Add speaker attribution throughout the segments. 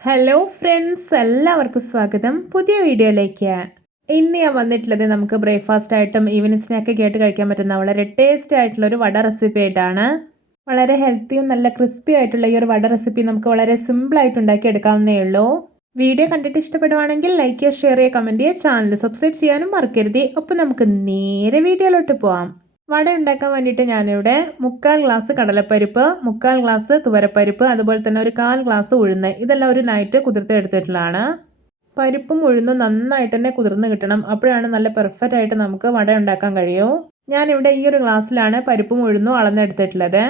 Speaker 1: Hello friends എല്ലാവർക്കും സ്വാഗതം. പുതിയ വീഡിയോയിലേക്ക്. ഇന്ന് ഞാൻ വന്നിട്ടുള്ളത് നമുക്ക് ബ്രേക്ക്ഫാസ്റ്റ് ആയിട്ടും ഈവനിങ് സ്നാക്കൊക്കെ ആയിട്ട് കഴിക്കാൻ പറ്റുന്ന വളരെ ടേസ്റ്റ് ആയിട്ടുള്ള ഒരു വട റെസിപ്പി ആയിട്ടാണ്. വളരെ ഹെൽത്തിയും നല്ല ക്രിസ്പി ആയിട്ടുള്ള ഈ ഒരു വട റെസിപ്പി നമുക്ക് വളരെ സിമ്പിളായിട്ട് ഉണ്ടാക്കി എടുക്കാവുന്നേ ഉള്ളൂ. വീഡിയോ കണ്ടിട്ട് ഇഷ്ടപ്പെടുവാണെങ്കിൽ ലൈക്ക് ചെയ്യുക ഷെയർ ചെയ്യുക കമന്റ് ചെയ്യുക ചാനൽ സബ്സ്ക്രൈബ് ചെയ്യാനും മറക്കരുത്. അപ്പോൾ നമുക്ക് നേരെ വീഡിയോയിലോട്ട് പോവാം. വട ഉണ്ടാക്കാൻ വേണ്ടിയിട്ട് ഞാനിവിടെ മുക്കാൽ ഗ്ലാസ് കടലപ്പരിപ്പ് മുക്കാൽ ഗ്ലാസ് തുവരപ്പരിപ്പ് അതുപോലെ തന്നെ ഒരു കാൽ ഗ്ലാസ് ഉഴുന്ന് ഇതെല്ലാം ഒരു നൈറ്റ് കുതിർത്ത് എടുത്തിട്ടുള്ളതാണ്. പരിപ്പും ഉഴുന്നും നന്നായിട്ട് തന്നെ കുതിർന്ന് കിട്ടണം. അപ്പോഴാണ് നല്ല പെർഫെക്റ്റ് ആയിട്ട് നമുക്ക് വട ഉണ്ടാക്കാൻ കഴിയൂ. ഞാനിവിടെ ഈ ഒരു ഗ്ലാസ്സിലാണ് പരിപ്പും ഉഴുന്നും അളന്നെടുത്തിട്ടുള്ളത്.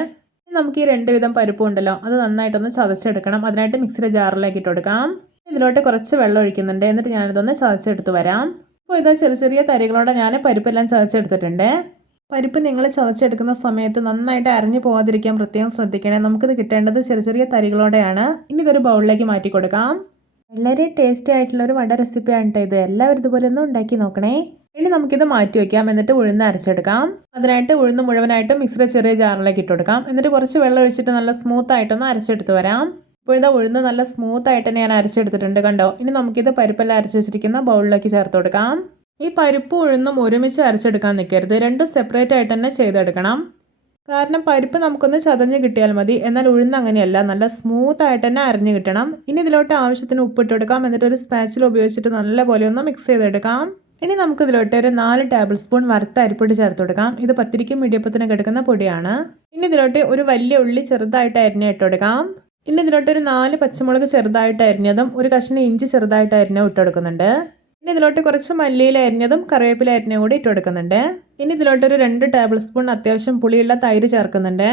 Speaker 1: നമുക്ക് ഈ രണ്ട് വിധം പരിപ്പും ഉണ്ടല്ലോ അത് നന്നായിട്ടൊന്ന് ചതച്ചെടുക്കണം. അതിനായിട്ട് മിക്സിയുടെ ജാറിലേക്ക് ഇട്ട് കൊടുക്കാം. ഇതിലോട്ട് കുറച്ച് വെള്ളം ഒഴിക്കുന്നുണ്ട്. എന്നിട്ട് ഞാനിതൊന്ന് ചതച്ചെടുത്ത് വരാം. അപ്പോൾ ഇതാ ചെറിയ ചെറിയ തരികളോടെ ഞാൻ പരിപ്പെല്ലാം ചതച്ചെടുത്തിട്ടുണ്ട്. പരിപ്പ് നിങ്ങൾ ചതച്ചെടുക്കുന്ന സമയത്ത് നന്നായിട്ട് അരഞ്ഞു പോകാതിരിക്കാൻ പ്രത്യേകം ശ്രദ്ധിക്കണേ. നമുക്കിത് കിട്ടേണ്ടത് ചെറിയ ചെറിയ തരികളോടെയാണ്. ഇനി ഇതൊരു ബൗളിലേക്ക് മാറ്റി കൊടുക്കാം. വളരെ ടേസ്റ്റി ആയിട്ടുള്ള ഒരു വട റെസിപ്പിയാണ് കേട്ടോ ഇത്. എല്ലാവരും ഇതുപോലെ ഒന്ന് ഉണ്ടാക്കി നോക്കണേ. ഇനി നമുക്കിത് മാറ്റി വയ്ക്കാം എന്നിട്ട് ഉഴുന്ന് അരച്ചെടുക്കാം. അതിനായിട്ട് ഉഴുന്ന് മുഴുവനായിട്ട് മിക്സിയുടെ ചെറിയ ജാറിലേക്ക് ഇട്ട് കൊടുക്കാം. എന്നിട്ട് കുറച്ച് വെള്ളം ഒഴിച്ചിട്ട് നല്ല സ്മൂത്ത് ആയിട്ടൊന്ന് അരച്ചെടുത്ത് വരാം. ഇപ്പോഴത്തെ ഉഴുന്ന് നല്ല സ്മൂത്ത് ആയിട്ട് തന്നെ ഞാൻ അരച്ചെടുത്തിട്ടുണ്ട് കണ്ടോ. ഇനി നമുക്കിത് പരിപ്പെല്ലാം അരച്ച് വെച്ചിരിക്കുന്ന ബൗളിലേക്ക് ചേർത്ത് കൊടുക്കാം. ഈ പരിപ്പ് ഉഴുന്നും ഒരുമിച്ച് അരച്ചെടുക്കാൻ നിൽക്കരുത്. രണ്ടും സെപ്പറേറ്റ് ആയിട്ട് തന്നെ ചെയ്തെടുക്കണം. കാരണം പരിപ്പ് നമുക്കൊന്ന് ചതഞ്ഞ് കിട്ടിയാൽ മതി. എന്നാൽ ഉഴുന്ന് അങ്ങനെയല്ല. നല്ല സ്മൂത്ത് ആയിട്ട് തന്നെ അരഞ്ഞ് കിട്ടണം. ഇനി ഇതിലോട്ട് ആവശ്യത്തിന് ഉപ്പിട്ട് കൊടുക്കാം എന്നിട്ട് ഒരു സ്പാച്ചിൽ ഉപയോഗിച്ചിട്ട് നല്ലപോലെ ഒന്ന് മിക്സ് ചെയ്തെടുക്കാം. ഇനി നമുക്ക് ഇതിലോട്ട് ഒരു നാല് ടേബിൾ സ്പൂൺ വറുത്ത അരിപ്പൊടി ചേർത്ത് കൊടുക്കാം. ഇത് പത്തിരിക്കും ഇടിയപ്പത്തിനും എടുക്കുന്ന പൊടിയാണ്. ഇനി ഇതിലോട്ട് ഒരു വലിയ ഉള്ളി ചെറുതായിട്ട് അരിഞ്ഞ് കൊടുക്കാം. ഇനി ഇതിലോട്ട് ഒരു നാല് പച്ചമുളക് ചെറുതായിട്ട് അരിഞ്ഞതും ഒരു കഷ്ണം ഇഞ്ചി ചെറുതായിട്ട് അരിഞ്ഞ ഇട്ട് കൊടുക്കുന്നുണ്ട്. ഇനി ഇതിലോട്ട് കുറച്ച് മല്ലിയില അരിഞ്ഞതും കറിവേപ്പില അരിഞ്ഞതും കൂടി ഇട്ട് കൊടുക്കുന്നുണ്ട് ഇനി ഇതിലോട്ടൊരു രണ്ട് ടേബിൾ സ്പൂൺ അത്യാവശ്യം പുളിയുള്ള തൈര് ചേർക്കുന്നുണ്ട്.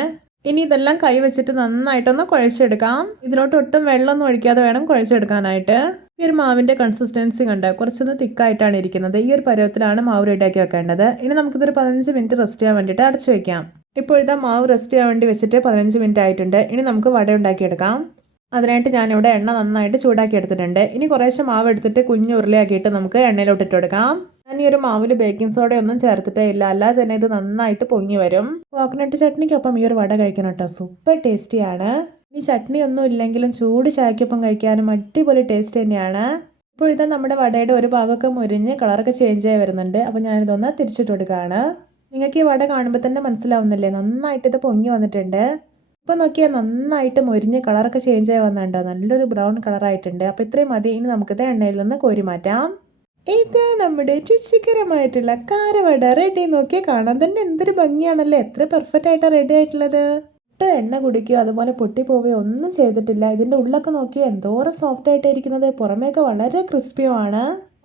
Speaker 1: ഇനി ഇതെല്ലാം കൈ വെച്ചിട്ട് നന്നായിട്ടൊന്ന് കുഴച്ചെടുക്കാം. ഇതിലോട്ട് ഒട്ടും വെള്ളമൊന്നും ഒഴിക്കാതെ വേണം കുഴച്ചെടുക്കാനായിട്ട്. ഈ ഒരു മാവിന്റെ കൺസിസ്റ്റൻസി കണ്ട് കുറച്ചൊന്ന് തിക്കായിട്ടാണ് ഇരിക്കുന്നത്. ഈ ഒരു പരുവത്തിലാണ് മാവ് റെഡിയാക്കി വെക്കേണ്ടത്. ഇനി നമുക്കിതൊരു പതിനഞ്ച് മിനിറ്റ് റെസ്റ്റ് ചെയ്യാൻ വേണ്ടിയിട്ട് അടച്ചു വയ്ക്കാം ഇപ്പോഴത്തെ മാവ് റെസ്റ്റ് ചെയ്യാൻ വേണ്ടി വെച്ചിട്ട് പതിനഞ്ച് മിനിറ്റ് ആയിട്ടുണ്ട്. ഇനി നമുക്ക് വട ഉണ്ടാക്കിയെടുക്കാം അതിനായിട്ട് ഞാനിവിടെ എണ്ണ നന്നായിട്ട് ചൂടാക്കി എടുത്തിട്ടുണ്ട്. ഇനി കുറേശ്ശെ മാവ് എടുത്തിട്ട് കുഞ്ഞു ഉരുളയാക്കിയിട്ട് നമുക്ക് എണ്ണയിലോട്ട് ഇട്ട് കൊടുക്കാം. ഞാൻ ഈ ഒരു മാവിൽ ബേക്കിംഗ് സോഡയൊന്നും ചേർത്തിട്ടേ ഇല്ല. അല്ലാതെ തന്നെ ഇത് നന്നായിട്ട് പൊങ്ങി വരും. കോക്കനട്ട് ചട്നിക്കൊപ്പം ഈ ഒരു വട കഴിക്കണം കേട്ടോ. സൂപ്പർ ടേസ്റ്റിയാണ് ഈ ചട്നി ഒന്നും ഇല്ലെങ്കിലും ചൂട് ചായക്കൊപ്പം കഴിക്കാനും അടിപൊളി ടേസ്റ്റ് തന്നെയാണ്. ഇപ്പോൾ ഇത് നമ്മുടെ വടയുടെ ഒരു ഭാഗമൊക്കെ മുരിഞ്ഞ് കളറൊക്കെ ചേഞ്ച് ആയി വരുന്നുണ്ട്. അപ്പോൾ ഞാനിതൊന്ന് തിരിച്ചിട്ട് കൊടുക്കുകയാണ്. നിങ്ങൾക്ക് ഈ വട കാണുമ്പോൾ തന്നെ മനസ്സിലാവുന്നില്ലേ? നന്നായിട്ട് ഇത് പൊങ്ങി വന്നിട്ടുണ്ട്. ഇപ്പം നോക്കിയാൽ നന്നായിട്ട് മൊരിഞ്ഞ് കളറൊക്കെ ചേഞ്ച് ആയി വന്നിട്ടുണ്ടോ? നല്ലൊരു ബ്രൗൺ കളറായിട്ടുണ്ട്. അപ്പോൾ ഇത്രയും മതി. ഇനി നമുക്കിത് എണ്ണയിൽ നിന്ന് കോരി മാറ്റാം. ഇത് നമ്മുടെ രുചികരമായിട്ടുള്ള കാരവട റെഡി നോക്കിയാൽ കാണാൻ തന്നെ എന്തൊരു ഭംഗിയാണല്ലേ? എത്ര പെർഫെക്റ്റ് ആയിട്ടാണ് റെഡി ആയിട്ടുള്ളത്. ഒട്ടും എണ്ണ കുടിക്കുകയോ അതുപോലെ പൊട്ടിപ്പോവുകയോ ഒന്നും ചെയ്തിട്ടില്ല. ഇതിന്റെ ഉള്ളൊക്കെ നോക്കിയാൽ എന്തോരം സോഫ്റ്റ് ആയിട്ടിരിക്കുന്നത് പുറമേയൊക്കെ വളരെ ക്രിസ്പിയുമാണ്